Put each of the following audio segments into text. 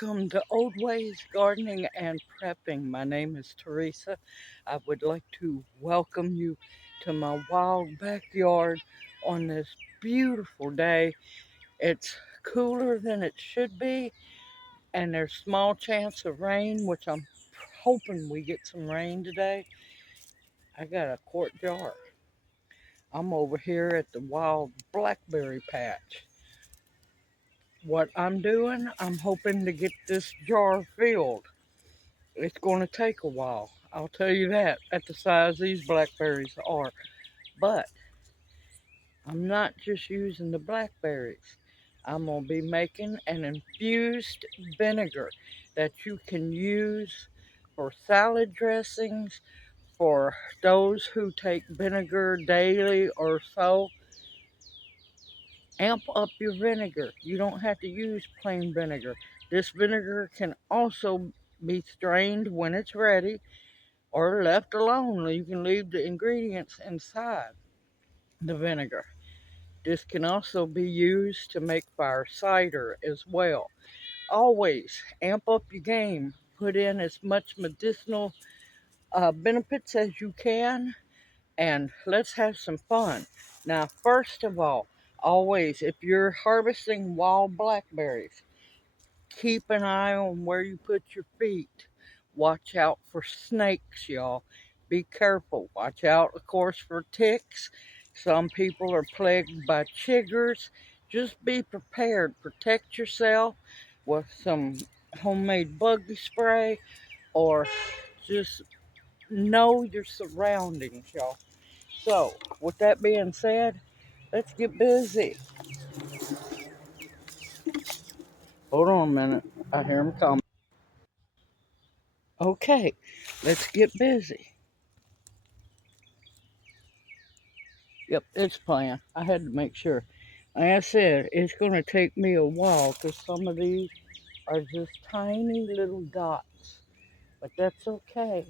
Welcome to Old Ways Gardening and Prepping. My name is Teresa. I would like to welcome you to my wild backyard on this beautiful day. It's cooler than it should be, and there's small chance of rain, which I'm hoping we get some rain today. I got a quart jar. I'm over here at the wild blackberry patch. What I'm doing, I'm hoping to get this jar filled. It's going to take a while. I'll tell you that at the size these blackberries are. But I'm not just using the blackberries. I'm going to be making an infused vinegar that you can use for salad dressings, for those who take vinegar daily or so. Amp up your vinegar. You don't have to use plain vinegar. This vinegar can also be strained when it's ready or left alone. You can leave the ingredients inside the vinegar. This can also be used to make fire cider as well. Always amp up your game. Put in as much medicinal benefits as you can, and let's have some fun. Now, first of all, always, if you're harvesting wild blackberries, keep an eye on where you put your feet. Watch out for snakes, y'all. Be careful. Watch out, of course, for ticks. Some people are plagued by chiggers. Just be prepared. Protect yourself with some homemade buggy spray, or just know your surroundings, y'all. So, with that being said, let's get busy. Hold on a minute. I hear them coming. Okay, let's get busy. Yep, it's playing. I had to make sure. Like I said, it's going to take me a while because some of these are just tiny little dots. But that's okay.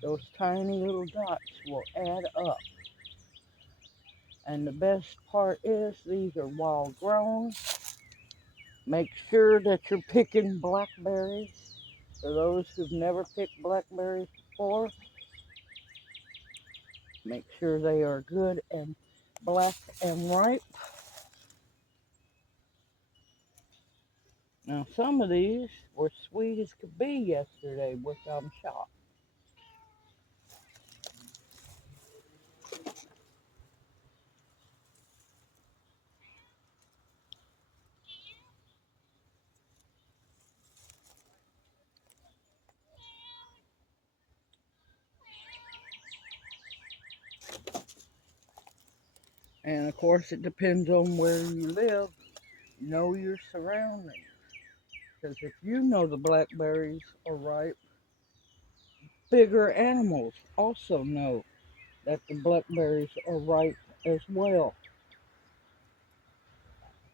Those tiny little dots will add up. And the best part is these are wild grown. Make sure that you're picking blackberries. For those who've never picked blackberries before, make sure they are good and black and ripe. Now, some of these were sweet as could be yesterday, which I'm shocked. And of course, it depends on where you live. Know your surroundings. Because if you know the blackberries are ripe, bigger animals also know that the blackberries are ripe as well.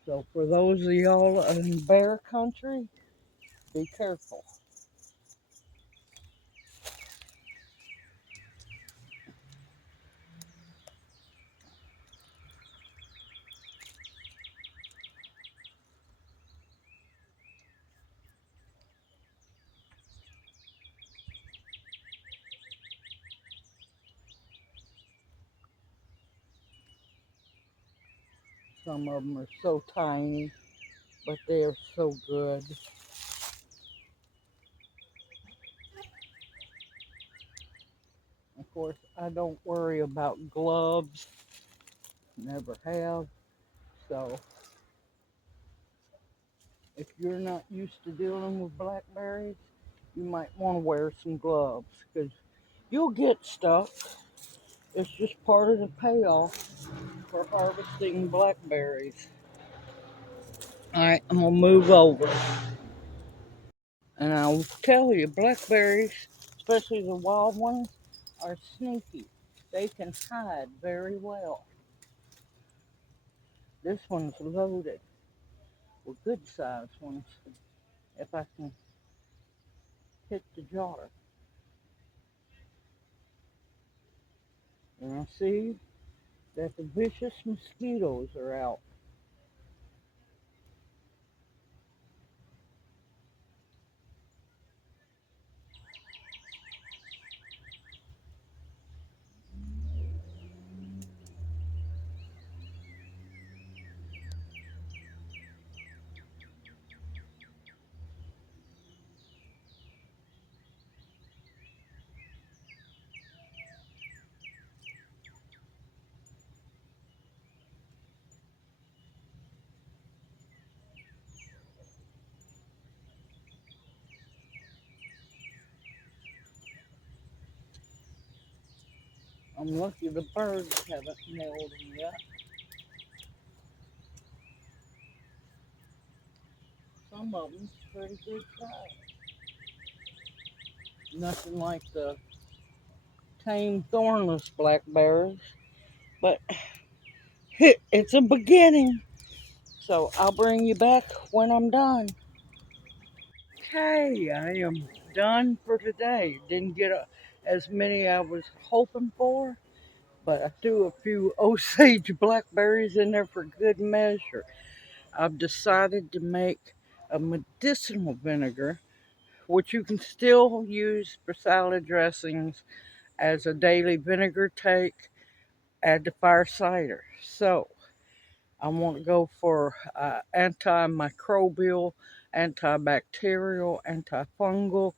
So for those of y'all in bear country, be careful. Some of them are so tiny, but they are so good. Of course, I don't worry about gloves, never have. So if you're not used to dealing with blackberries, you might want to wear some gloves because you'll get stuck. It's just part of the payoff for harvesting blackberries. All right, I'm gonna move over, and I'll tell you, blackberries, especially the wild ones, are sneaky. They can hide very well. This one's loaded with good sized ones. If I can hit the jar, and I see that the vicious mosquitoes are out. I'm lucky the birds haven't nailed them yet. Some of them's pretty good size. Nothing like the tame thornless blackberries, but it's a beginning. So I'll bring you back when I'm done. Okay, I am done for today. Didn't get as many I was hoping for, but I threw a few Osage blackberries in there for good measure. I've decided to make a medicinal vinegar, which you can still use for salad dressings as a daily vinegar take, add to fire cider. So I want to go for antimicrobial, antibacterial, antifungal.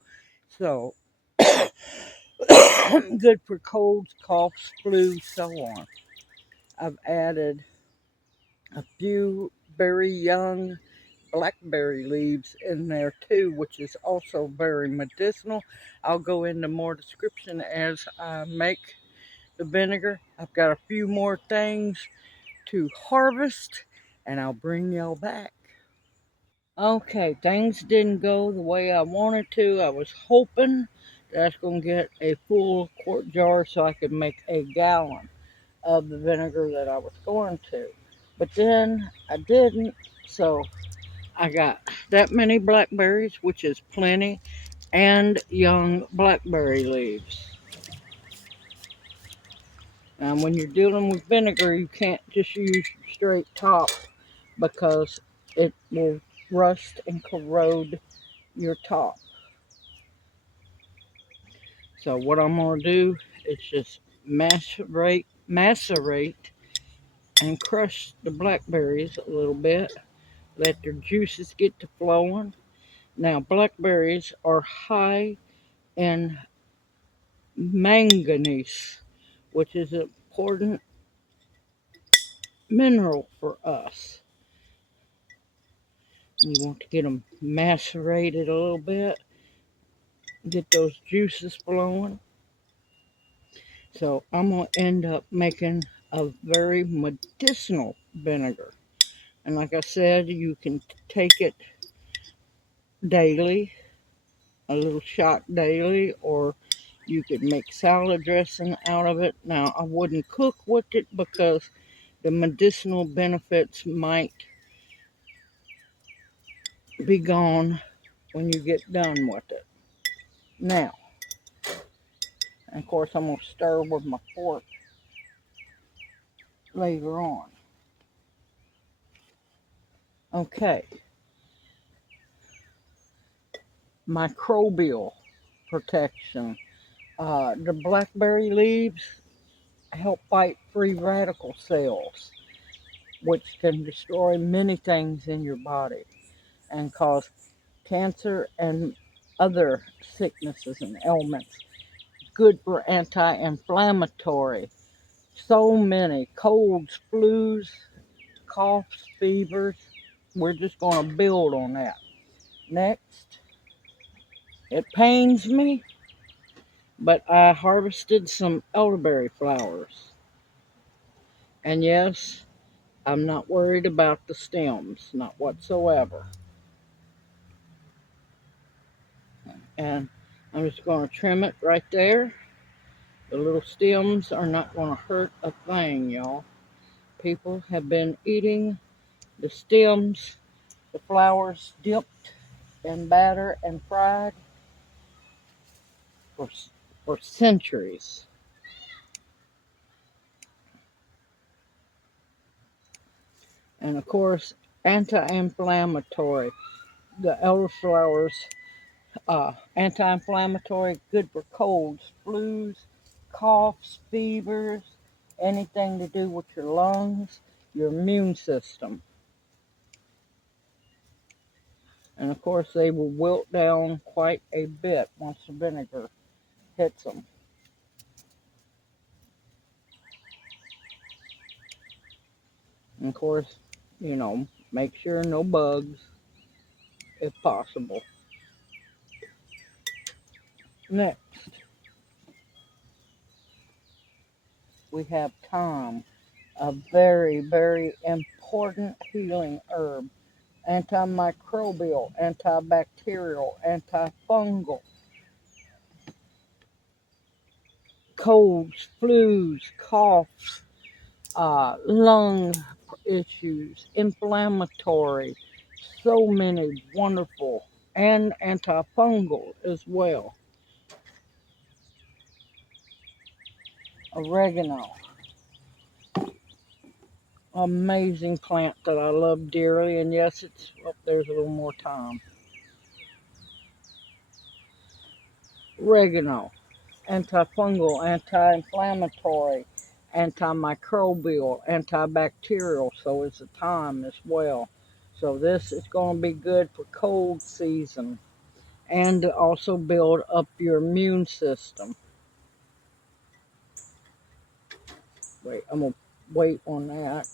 So good for colds, coughs, flu, so on. I've added a few very young blackberry leaves in there too, which is also very medicinal. I'll go into more description as I make the vinegar. I've got a few more things to harvest and I'll bring y'all back. Okay, things didn't go the way I wanted to. I was hoping that I was going to get a full quart jar so I could make a gallon of the vinegar that I was going to. But then I didn't, so I got that many blackberries, which is plenty, and young blackberry leaves. Now, when you're dealing with vinegar, you can't just use straight top because it will rust and corrode your top. So what I'm going to do is just macerate and crush the blackberries a little bit. Let their juices get to flowing. Now, blackberries are high in manganese, which is an important mineral for us. You want to get them macerated a little bit, get those juices flowing. So I'm going to end up making a very medicinal vinegar. And like I said, you can take it daily, a little shot daily, or you could make salad dressing out of it. Now, I wouldn't cook with it because the medicinal benefits might be gone when you get done with it. Now, and of course, I'm going to stir with my fork later on. Okay, microbial protection. The blackberry leaves help fight free radical cells, which can destroy many things in your body and cause cancer and other sicknesses and ailments. Good for anti-inflammatory. So many colds, flus, coughs, fevers. We're just going to build on that. Next, it pains me, but I harvested some elderberry flowers. And yes, I'm not worried about the stems, not whatsoever. And I'm just going to trim it right there. The little stems are not going to hurt a thing, y'all. People have been eating the stems, the flowers dipped in batter and fried for, for centuries. And of course, anti-inflammatory. The elderflowers, anti-inflammatory, good for colds, flus, coughs, fevers, anything to do with your lungs, your immune system. And of course, they will wilt down quite a bit once the vinegar hits them. And of course, make sure no bugs if possible. Next, We have thyme, a very, very important healing herb, antimicrobial, antibacterial, antifungal, colds, flus, coughs, lung issues, inflammatory, so many wonderful, and antifungal as well. Oregano, amazing plant that I love dearly, and yes, it's, oh, there's a little more time. Oregano, antifungal, anti-inflammatory, antimicrobial, antibacterial, so it's a thyme as well. So this is going to be good for cold season and to also build up your immune system. Wait, I'm going to wait on that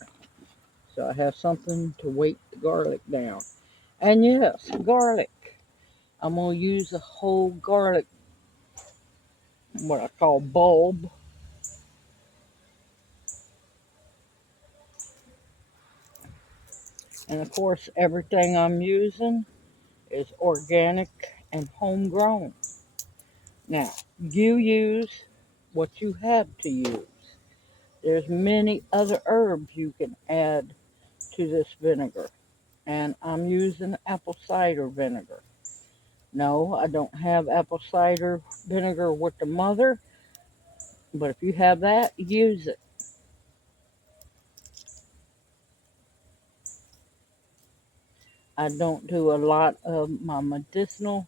so I have something to weight the garlic down. And yes, garlic. I'm going to use a whole garlic, what I call bulb. And of course, everything I'm using is organic and homegrown. Now, you use what you have to use. There's many other herbs you can add to this vinegar. And I'm using apple cider vinegar. No, I don't have apple cider vinegar with the mother, but if you have that, use it. I don't do a lot of my medicinal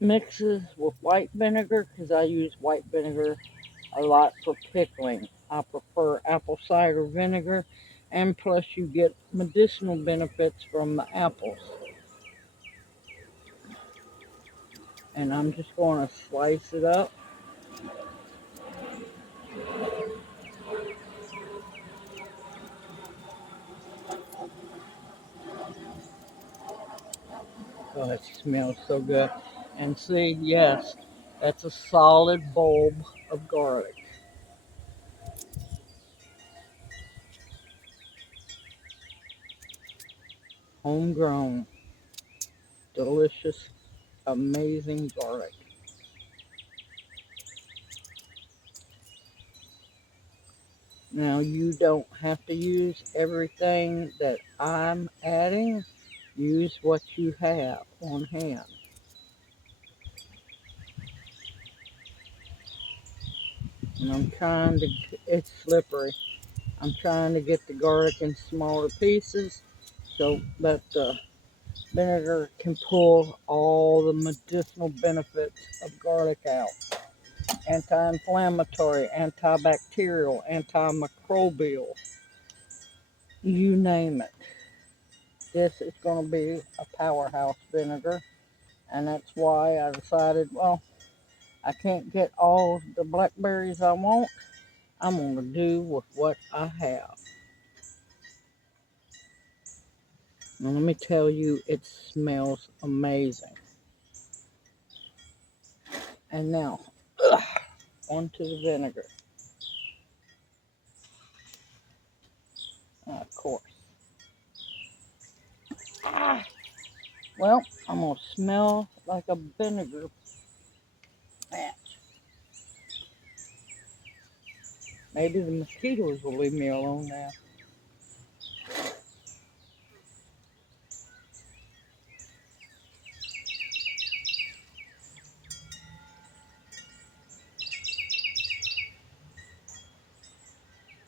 mixes with white vinegar because I use white vinegar a lot for pickling. I prefer apple cider vinegar, and plus you get medicinal benefits from the apples. And I'm just going to slice it up. Oh, it smells so good. And see, yes, that's a solid bulb of garlic. Homegrown, delicious, amazing garlic. Now, you don't have to use everything that I'm adding. Use what you have on hand. And I'm trying to, it's slippery. I'm trying to get the garlic in smaller pieces so that the vinegar can pull all the medicinal benefits of garlic out. Anti-inflammatory, antibacterial, antimicrobial, you name it. This is going to be a powerhouse vinegar, and that's why I decided, well, I can't get all the blackberries I want. I'm going to do with what I have. Now, let me tell you, it smells amazing. And now, onto the vinegar. Of course. Well, I'm going to smell like a vinegar patch. Maybe the mosquitoes will leave me alone now.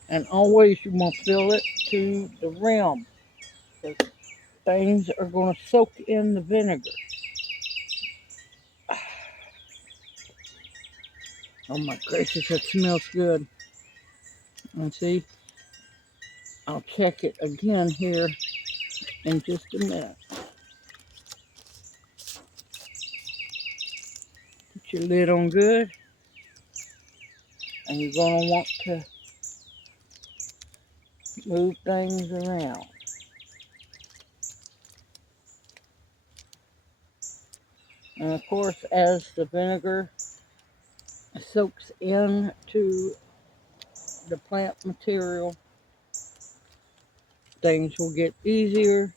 And always you want to fill it to the rim, because things are going to soak in the vinegar. Oh my gracious, that smells good. And see, I'll check it again here in just a minute. Put your lid on good, and you're going to want to move things around. And of course, as the vinegar soaks into the plant material, things will get easier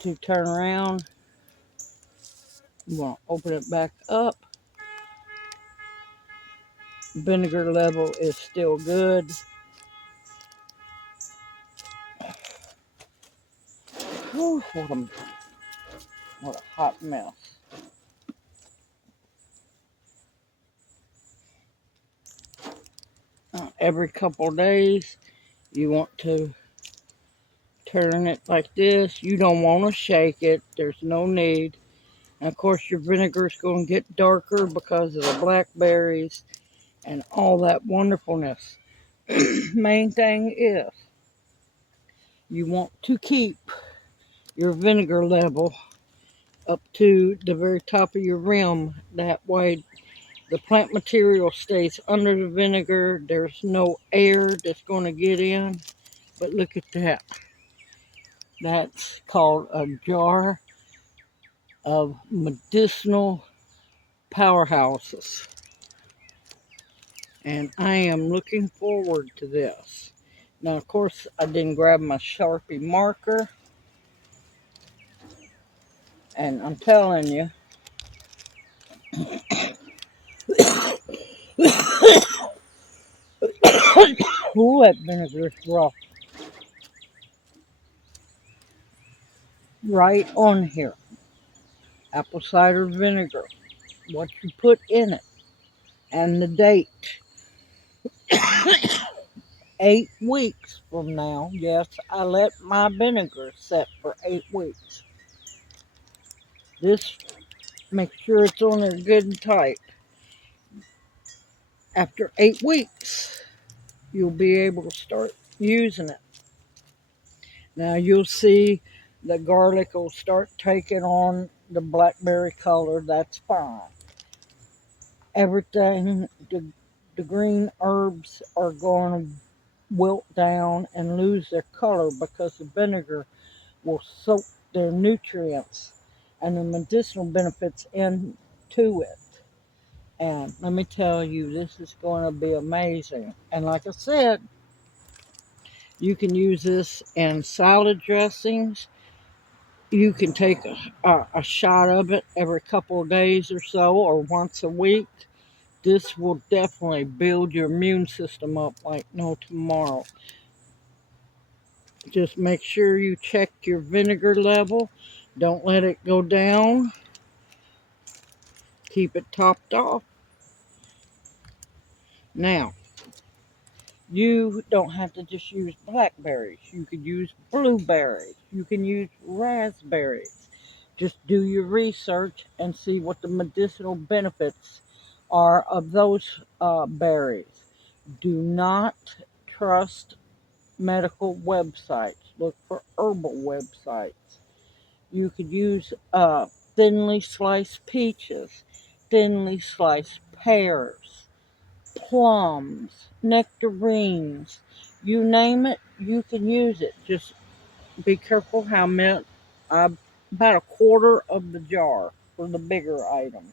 to turn around. You want to open it back up. Vinegar level is still good. Whew, what a hot mess. Every couple of days, you want to turn it like this. You don't want to shake it. There's no need. And of course, your vinegar is going to get darker because of the blackberries and all that wonderfulness. Main thing is you want to keep your vinegar level up to the very top of your rim. That way the plant material stays under the vinegar. There's no air that's going to get in. But look at that. That's called a jar of medicinal powerhouses. And I am looking forward to this. Now, of course, I didn't grab my Sharpie marker. And I'm telling you, ooh, that vinegar is rough. Right on here. Apple cider vinegar. What you put in it. And the date. 8 weeks from now. Yes, I let my vinegar set for 8 weeks. This, make sure it's on there good and tight. After 8 weeks, you'll be able to start using it. Now you'll see the garlic will start taking on the blackberry color. That's fine. Everything, the green herbs are going to wilt down and lose their color because the vinegar will soak their nutrients and the medicinal benefits into it. And let me tell you, this is going to be amazing. And like I said, you can use this in salad dressings. You can take a shot of it every couple of days or so, or once a week. This will definitely build your immune system up like no tomorrow. Just make sure you check your vinegar level. Don't let it go down. Keep it topped off. Now, you don't have to just use blackberries. You could use blueberries. You can use raspberries. Just do your research and see what the medicinal benefits are of those berries. Do not trust medical websites. Look for herbal websites. You could use thinly sliced peaches, thinly sliced pears, plums, nectarines, you name it, you can use it. Just be careful how much, about a quarter of the jar for the bigger items.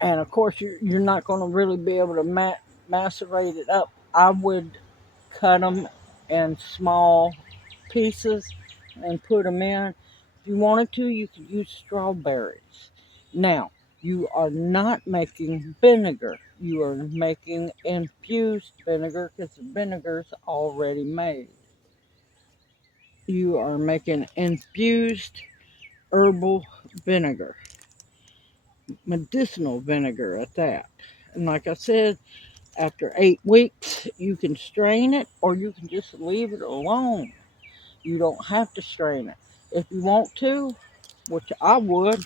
And of course, you're not going to really be able to macerate it up. I would cut them in small pieces and put them in. If you wanted to, you could use strawberries. Now, you are not making vinegar. You are making infused vinegar because the vinegar is already made. You are making infused herbal vinegar, medicinal vinegar at that. And like I said, after 8 weeks, you can strain it or you can just leave it alone. You don't have to strain it. If you want to, which I would,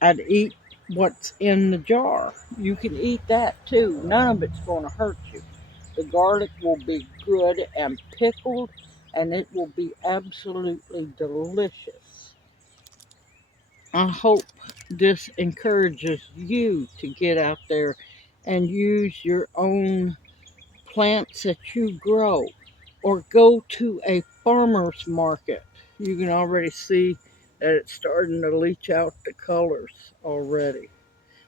I'd eat what's in the jar. You can eat that too. None of it's going to hurt you. The garlic will be good and pickled, and it will be absolutely delicious. I hope this encourages you to get out there and use your own plants that you grow or go to a farmer's market. You can already see that it's starting to leach out the colors already,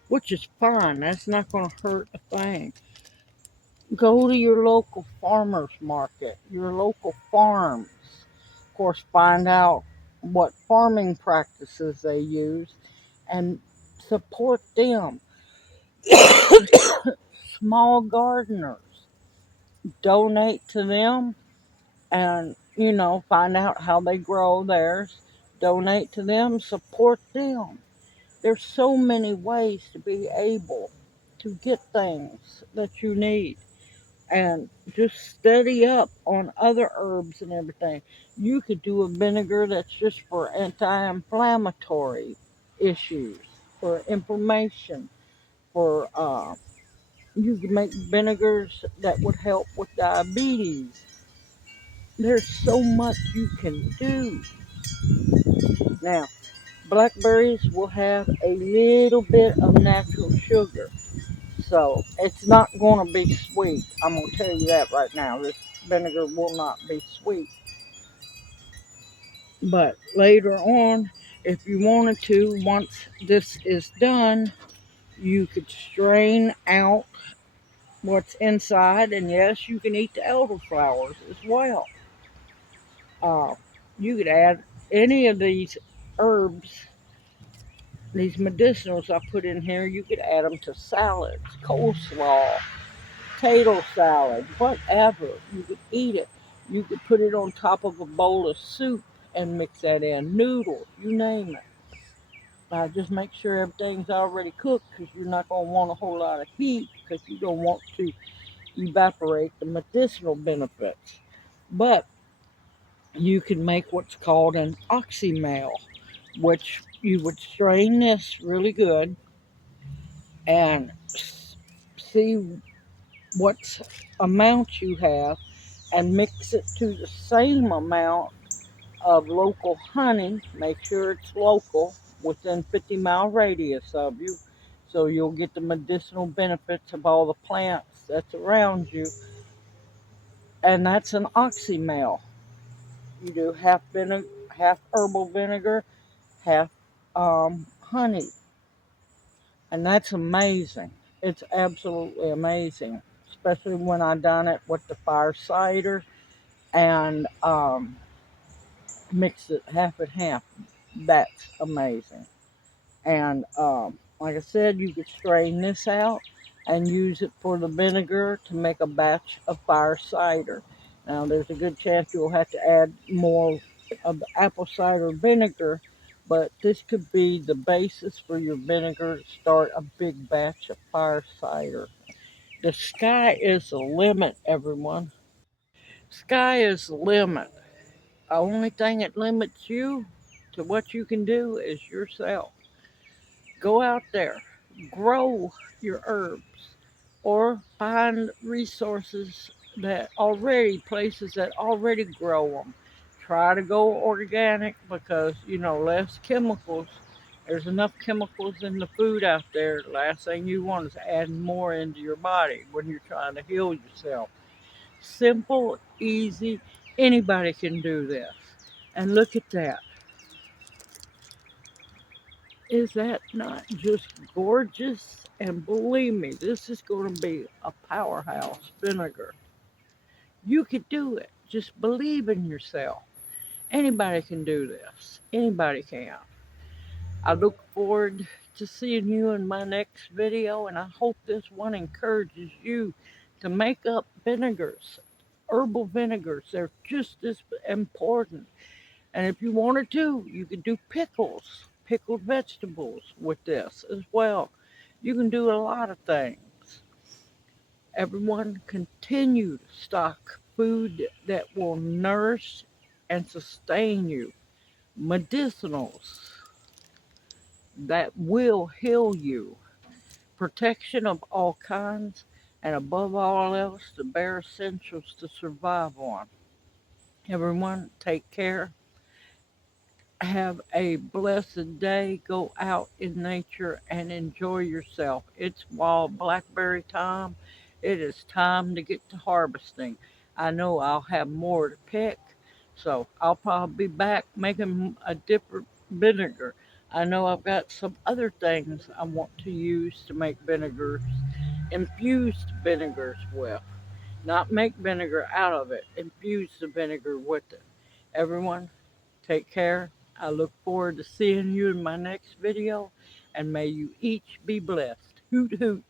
which is fine. That's not going to hurt a thing. Go to your local farmers market, your local farms. Of course, find out what farming practices they use and support them. Small gardeners, donate to them and, find out how they grow theirs. Donate to them, support them. There's so many ways to be able to get things that you need and just study up on other herbs and everything. You could do a vinegar that's just for anti inflammatory issues, for inflammation, for you can make vinegars that would help with diabetes. There's so much you can do. Now, blackberries will have a little bit of natural sugar, so it's not going to be sweet. I'm going to tell you that right now. This vinegar will not be sweet. But later on, if you wanted to, once this is done, you could strain out what's inside, and yes, you can eat the elderflowers as well. Uh, you could add any of these herbs, these medicinals I put in here, you could add them to salads, coleslaw, potato salad, whatever. You could eat it. You could put it on top of a bowl of soup and mix that in, noodles, you name it. Just make sure everything's already cooked because you're not going to want a whole lot of heat because you don't want to evaporate the medicinal benefits. But you can make what's called an oxymale, which you would strain this really good and see what amount you have and mix it to the same amount of local honey. Make sure it's local within 50-mile radius of you so you'll get the medicinal benefits of all the plants that's around you. And that's an oxymale. You do half vinegar, half herbal vinegar, half honey, and that's amazing. It's absolutely amazing, especially when I done it with the fire cider and mixed it half and half. That's amazing. And like I said, you could strain this out and use it for the vinegar to make a batch of fire cider. Now, there's a good chance you'll have to add more of the apple cider vinegar, but this could be the basis for your vinegar to start a big batch of fire cider. The sky is the limit, everyone. Sky is the limit. The only thing that limits you to what you can do is yourself. Go out there, grow your herbs, or find resources that already, places that already grow them. Try to go organic because, less chemicals. There's enough chemicals in the food out there. The last thing you want is adding more into your body when you're trying to heal yourself. Simple, easy, anybody can do this. And look at that. Is that not just gorgeous? And believe me, this is going to be a powerhouse vinegar. You could do it. Just believe in yourself. Anybody can do this. Anybody can. I look forward to seeing you in my next video, and I hope this one encourages you to make up vinegars, herbal vinegars. They're just as important. And if you wanted to, you could do pickles, pickled vegetables with this as well. You can do a lot of things. Everyone, continue to stock food that will nourish and sustain you. Medicinals that will heal you. Protection of all kinds, and above all else, the bare essentials to survive on. Everyone, take care. Have a blessed day. Go out in nature and enjoy yourself. It's wild blackberry time. It is time to get to harvesting. I know I'll have more to pick, So I'll probably be back making a different vinegar. I know I've got some other things I want to use to make vinegars, infused vinegars with. Not make vinegar out of it, infuse the vinegar with it. Everyone, take care. I look forward to seeing you in my next video, and may you each be blessed. Hoot hoot.